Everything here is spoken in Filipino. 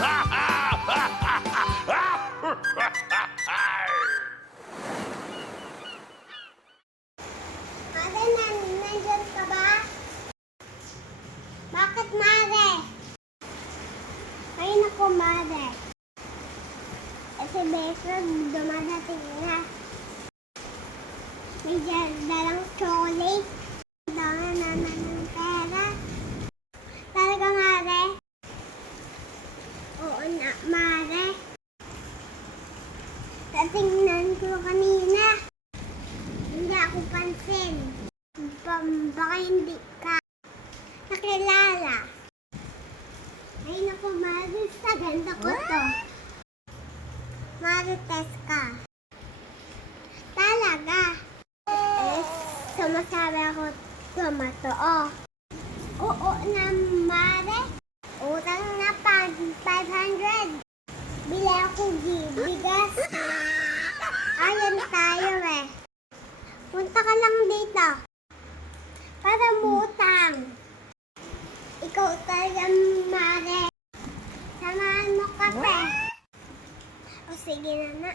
Mare, nan nandyan ka ba? Bakit, Mare? Ay, naku, Mare. Kasi Beso, dumadating na. May dal- dalang chocolate. Dami na na ng pera. Talaga, Mare? Oo na, Mare. Tatingnan ko kanina. Hindi ako pansin. Ba- baka hindi ka nakilala. Ay, naku, Marites, sa ganda ko to. Marites ka. Talaga. Eh, sumasabi ako tumatoo. Oo na, Mare. Utang na pa, 500. Bili ako gi- Punta ka lang dito. Para mutang. Ikaw talaga, Mare. Samahan mo kape. O sige na na.